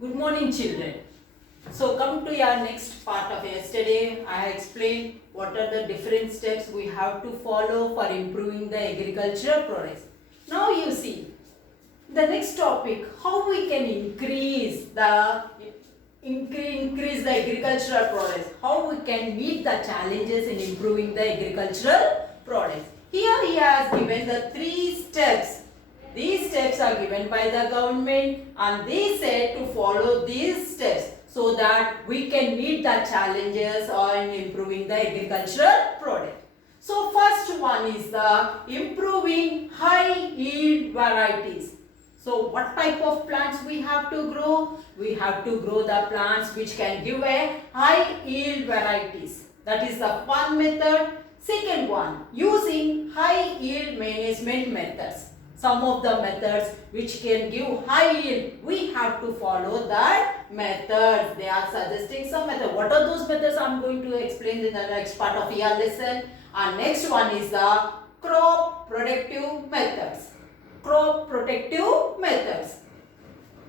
Good morning, children. So, come to your next part of yesterday. I explained what are the different steps we have to follow for improving the agricultural products. Now, you see the next topic: how we can increase the agricultural products. How we can meet the challenges in improving the agricultural products. Here, he has given the 3 steps. These steps are given by the government and they said to follow these steps so that we can meet the challenges in improving the agricultural product. So first one is the improving high yield varieties. So what type of plants we have to grow? We have to grow the plants which can give a high yield varieties. That is the one method. Second one, using high yield management methods. Some of the methods which can give high yield, we have to follow that methods. They are suggesting some method. What are those methods? I am going to explain in the next part of your lesson. And next one is the crop protective methods. Crop protective methods.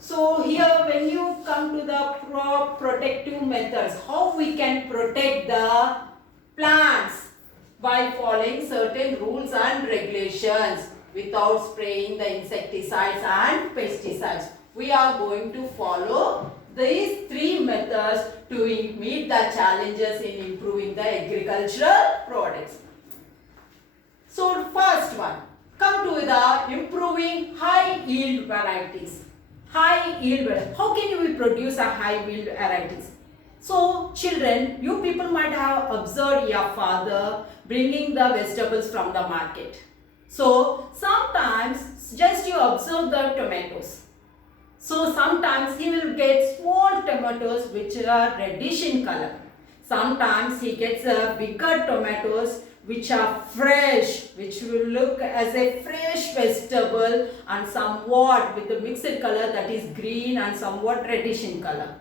So here when you come to the crop protective methods, how we can protect the plants by following certain rules and regulations without spraying the insecticides and pesticides. We are going to follow these 3 methods to meet the challenges in improving the agricultural products. So first one, come to the improving high yield varieties. High yield varieties. How can we produce a high yield varieties? So children, you people might have observed your father bringing the vegetables from the market. So sometimes just you observe the tomatoes. So sometimes he will get small tomatoes which are reddish in color. Sometimes he gets bigger tomatoes which are fresh, which will look as a fresh vegetable and somewhat with a mixed color, that is green and somewhat reddish in color.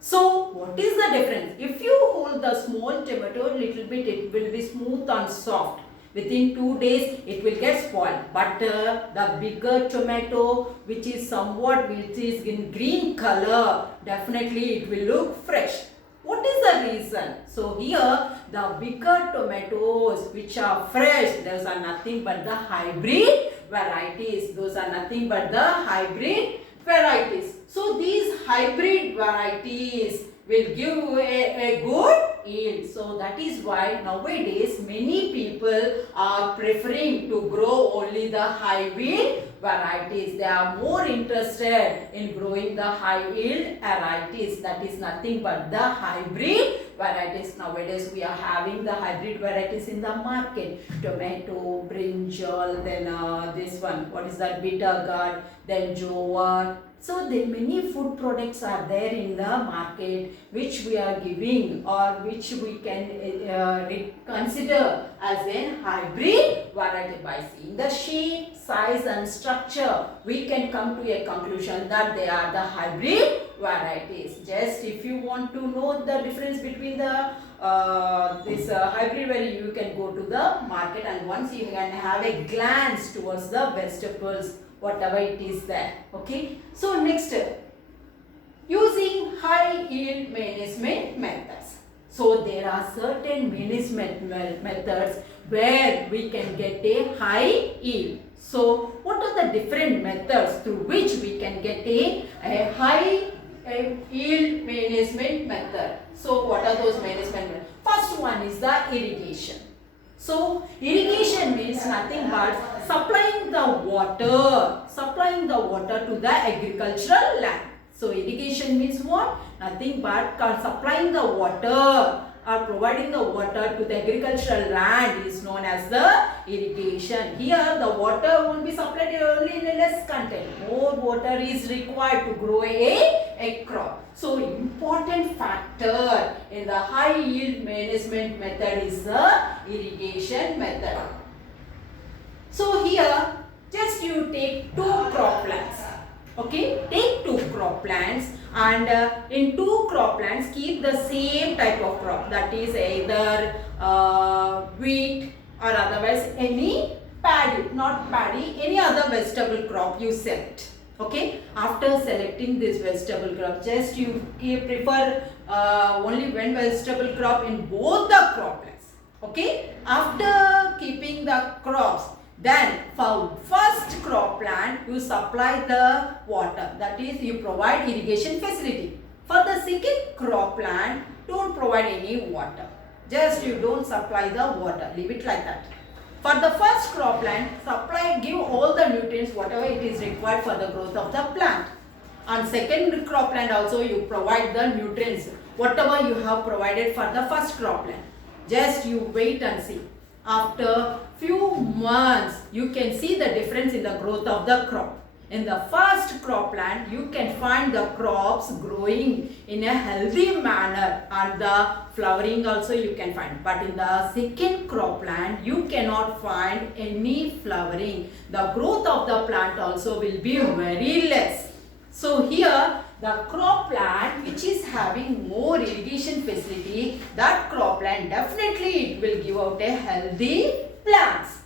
So what is the difference? If you hold the small tomato little bit, it will be smooth and soft. Within 2 days it will get spoiled. But the bigger tomato which is in green color, definitely it will look fresh. What is the reason? So here the bigger tomatoes which are fresh, those are nothing but the hybrid varieties. Those are nothing but the hybrid varieties. So these hybrid varieties will give a good yield. So that is why nowadays many people are preferring to grow only the hybrid varieties. They are more interested in growing the high yield varieties. That is nothing but the hybrid varieties. Nowadays we are having the hybrid varieties in the market. Tomato, brinjal, then this one, what is that, bitter gourd, then jowar. So the many food products are there in the market which we are giving or which we can consider as a hybrid variety. By seeing the shape, size and structure, we can come to a conclusion that they are the hybrid varieties. Just if you want to know the difference between the hybrid variety, you can go to the market and once you can have a glance towards the vegetables, whatever it is there. Okay. So next, using high yield management methods. So there are certain management methods where we can get a high yield. So what are the different methods through which we can get a high yield management method? So what are those management methods? First one is the irrigation. So irrigation means nothing but supplying the water to the agricultural land. So irrigation means what? Nothing but supplying the water or providing the water to the agricultural land is known as the irrigation. Here the water won't be supplied only in a less content. More water is required to grow a crop. So important factor in the high yield management method is the irrigation method. So here just you take 2 crop plants. Okay, take 2 crop plants and in 2 crop plants keep the same type of crop, that is either wheat or otherwise any paddy, not paddy, any other vegetable crop you select. Okay, after selecting this vegetable crop, just you prefer only one vegetable crop in both the croplands. Okay, after keeping the crops, then for first cropland you supply the water, that is you provide irrigation facility. For the second cropland, don't provide any water, just you don't supply the water, leave it like that. For the first cropland, give all the nutrients whatever it is required for the growth of the plant. On second cropland also you provide the nutrients whatever you have provided for the first cropland. Just you wait and see. After few months you can see the difference in the growth of the crop. In the first cropland, you can find the crops growing in a healthy manner and the flowering also you can find. But in the second cropland, you cannot find any flowering. The growth of the plant also will be very less. So here, the cropland which is having more irrigation facility, that cropland definitely it will give out a healthy plants.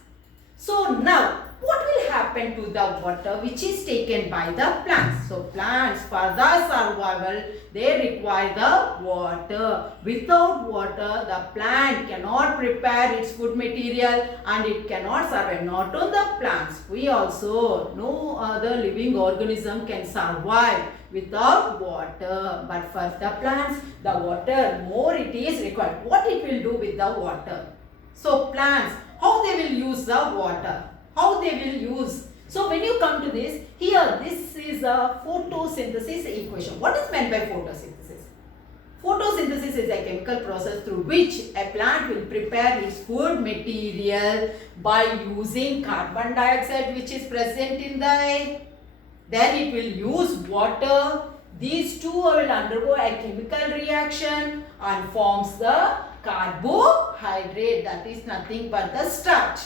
So now, what will happen to the water which is taken by the plants? So plants for the survival, they require the water. Without water, the plant cannot prepare its food material and it cannot survive. Not on the plants, we also, no other living organism can survive without water. But for the plants, the water more it is required. What it will do with the water? So plants, how they will use the water? How they will use? So when you come to this, here this is a photosynthesis equation. What is meant by photosynthesis? Photosynthesis is a chemical process through which a plant will prepare its food material by using carbon dioxide which is present in the air. Then it will use water. These two will undergo a chemical reaction and forms the carbohydrate, that is nothing but the starch.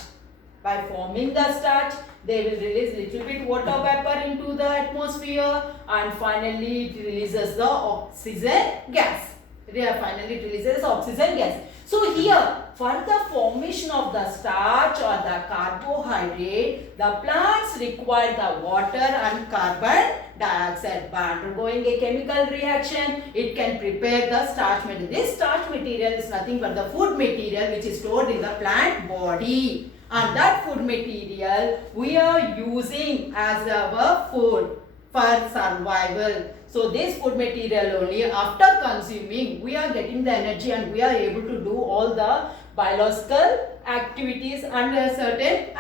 By forming the starch, they will release little bit water vapor into the atmosphere and finally it releases the oxygen gas. Finally it releases oxygen gas. So here, for the formation of the starch or the carbohydrate, the plants require the water and carbon dioxide. By undergoing a chemical reaction, it can prepare the starch material. This starch material is nothing but the food material which is stored in the plant body. And that food material we are using as our food for survival. So this food material only after consuming we are getting the energy and we are able to do all the biological activities and certain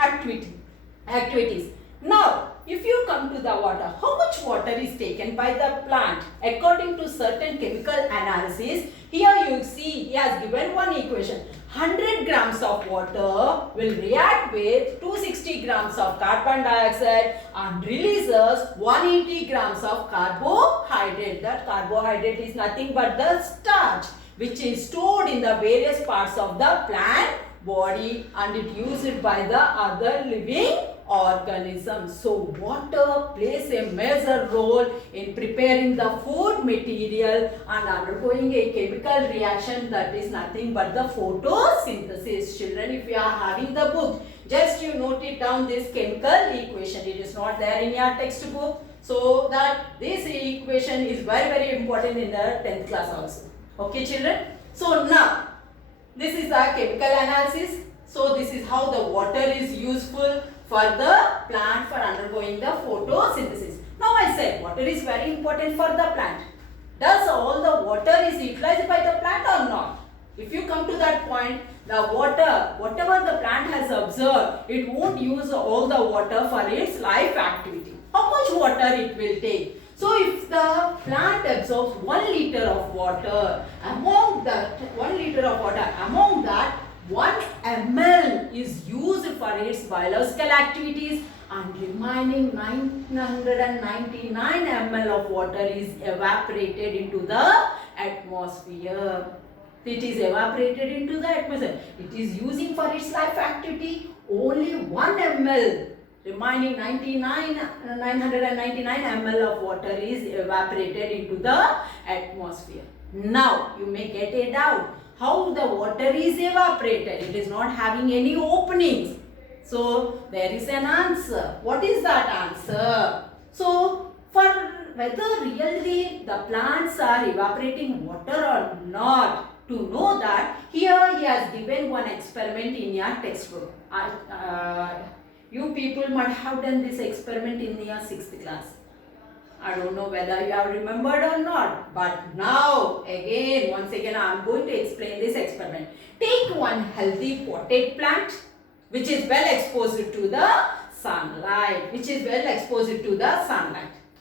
activities. Now if you come to the water, how much water is taken by the plant? According to certain chemical analysis, here you see he has given one equation. 100 grams of water will react with 260 grams of carbon dioxide and releases 180 grams of carbohydrate. That carbohydrate is nothing but the starch which is stored in the various parts of the plant body and it used by the other living organisms. So water plays a major role in preparing the food material and undergoing a chemical reaction, that is nothing but the photosynthesis. Children, if you are having the book, just you note it down, this chemical equation. It is not there in your textbook. So that this equation is very important in the 10th class also. Okay children. So now this is the chemical analysis. So this is how the water is useful for the plant for undergoing the photosynthesis. Now I said water is very important for the plant. Does all the water is utilized by the plant or not? If you come to that point, the water, whatever the plant has observed, it won't use all the water for its life activity. How much water it will take? So if the plant absorbs 1 liter of water, among that 1 liter of water, among that 1 ml is used for its biological activities and remaining 999 ml of water is evaporated into the atmosphere. It is evaporated into the atmosphere. It is using for its life activity only 1 ml. Remaining 999 ml of water is evaporated into the atmosphere. Now you may get a doubt. How the water is evaporated? It is not having any openings. So there is an answer. What is that answer? So for whether really the plants are evaporating water or not, to know that, here he has given one experiment in your textbook. You people might have done this experiment in your 6th class. I don't know whether you have remembered or not, but now once again I am going to explain this experiment. Take one healthy potted plant which is well exposed to the sunlight,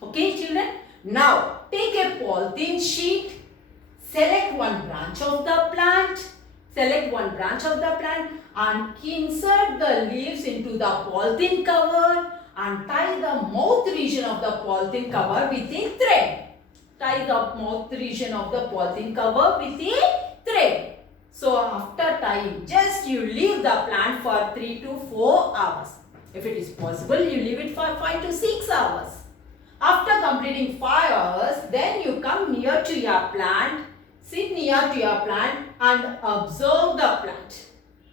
Okay children, now take a polythene sheet, select one branch of the plant, and insert the leaves into the polythene cover and tie the mouth region of the polythene cover with a thread. So after tying, just you leave the plant for 3 to 4 hours. If it is possible, you leave it for 5 to 6 hours. After completing 5 hours, then you come near to your plant, sit near to your plant and observe the plant.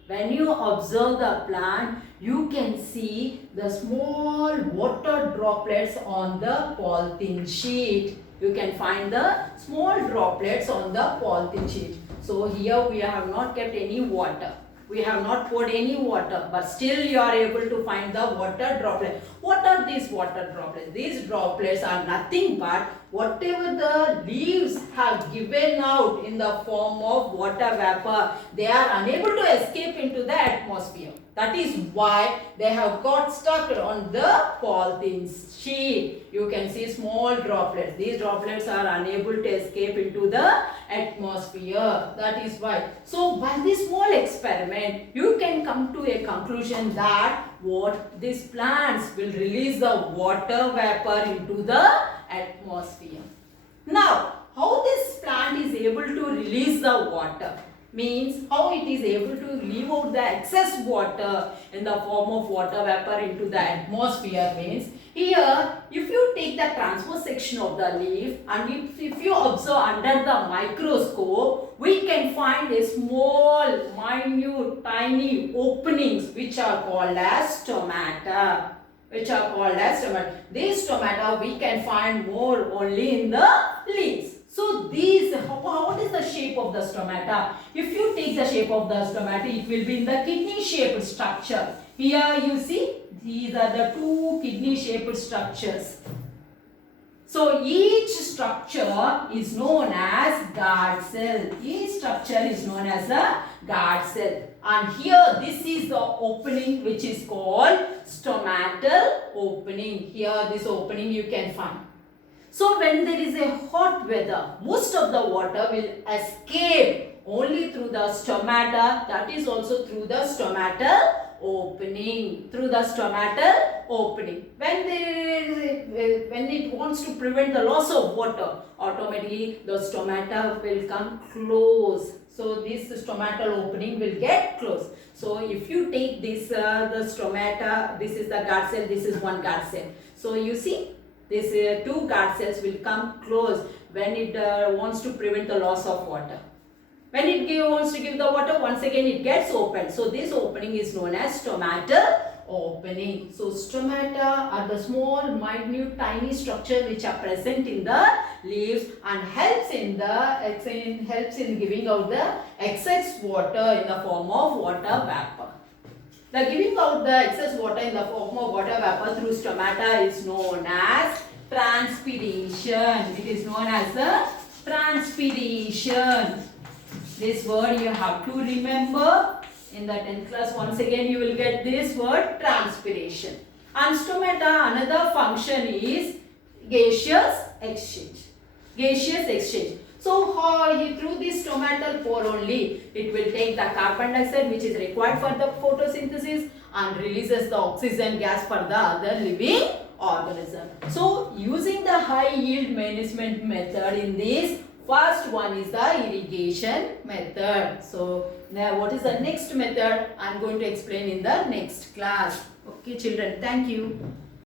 When you observe the plant, you can see the small water droplets on the polythene sheet. You can find the small droplets on the polythene sheet. So here we have not kept any water. We have not poured any water, but still you are able to find the water droplets. What are these water droplets? These droplets are nothing but whatever the leaves have given out in the form of water vapor, they are unable to escape into the atmosphere. That is why they have got stuck on the polythene sheet. You can see small droplets. These droplets are unable to escape into the atmosphere. That is why. So by this small experiment, you can come to a conclusion that these plants will release the water vapor into the atmosphere. Now, how this plant is able to release the water? Means how it is able to leave out the excess water in the form of water vapor into the atmosphere means, here if you take the transverse section of the leaf and if you observe under the microscope, we can find a small, minute, tiny openings which are called as stomata. These stomata we can find more only in the leaves. So these, what is the shape of the stomata? If you take the shape of the stomata, it will be in the kidney shaped structure. Here you see, these are the 2 kidney shaped structures. So each structure is known as guard cell. Each structure is known as a guard cell. And here this is the opening which is called stomatal opening. Here this opening you can find. So when there is a hot weather, most of the water will escape only through the stomata, that is also through the stomatal opening. When it wants to prevent the loss of water, automatically the stomata will come close. So this stomatal opening will get closed. So if you take this, the stomata, this is the guard cell, this is one guard cell. So you see, these 2 guard cells will come close when it wants to prevent the loss of water. When it wants to give the water, once again it gets opened. So this opening is known as stomatal opening. So stomata are the small, minute, tiny structure which are present in the leaves and helps in giving out the excess water in the form of water vapor. The giving out the excess water in the form of water vapor through stomata is known as transpiration. It is known as the transpiration. This word you have to remember. In the 10th class, once again you will get this word transpiration. And stomata, another function is gaseous exchange. So through this stomatal pore only, it will take the carbon dioxide which is required for the photosynthesis and releases the oxygen gas for the other living organism. So using the high yield management method in this, first one is the irrigation method. So now what is the next method? I am going to explain in the next class. Okay children, thank you.